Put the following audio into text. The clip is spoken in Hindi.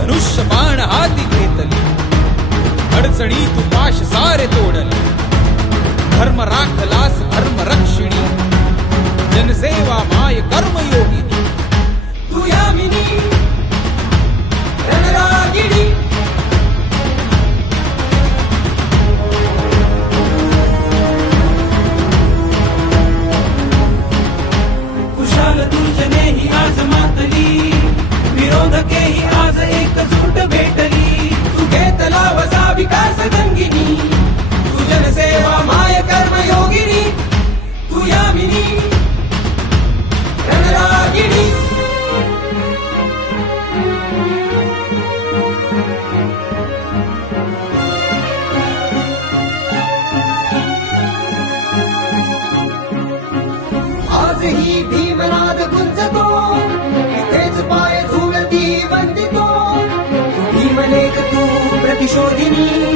धनुष्य बाण अडचणी सारे धर्म राखलास धर्म रक्षिणी जनसेवा माय कर्मयोगी। ने ही आज मातली विरोध के ही आज एक एकजूट भेटली। तुझे घेतला वसा विकास गंगिनी, तू जनसेवा माय कर्म योगिनी, तू यामिनी रणरागिणी ही नाद गुंजतो इथेच पाय धुळती वंदितो तू प्रतिशोधिनी।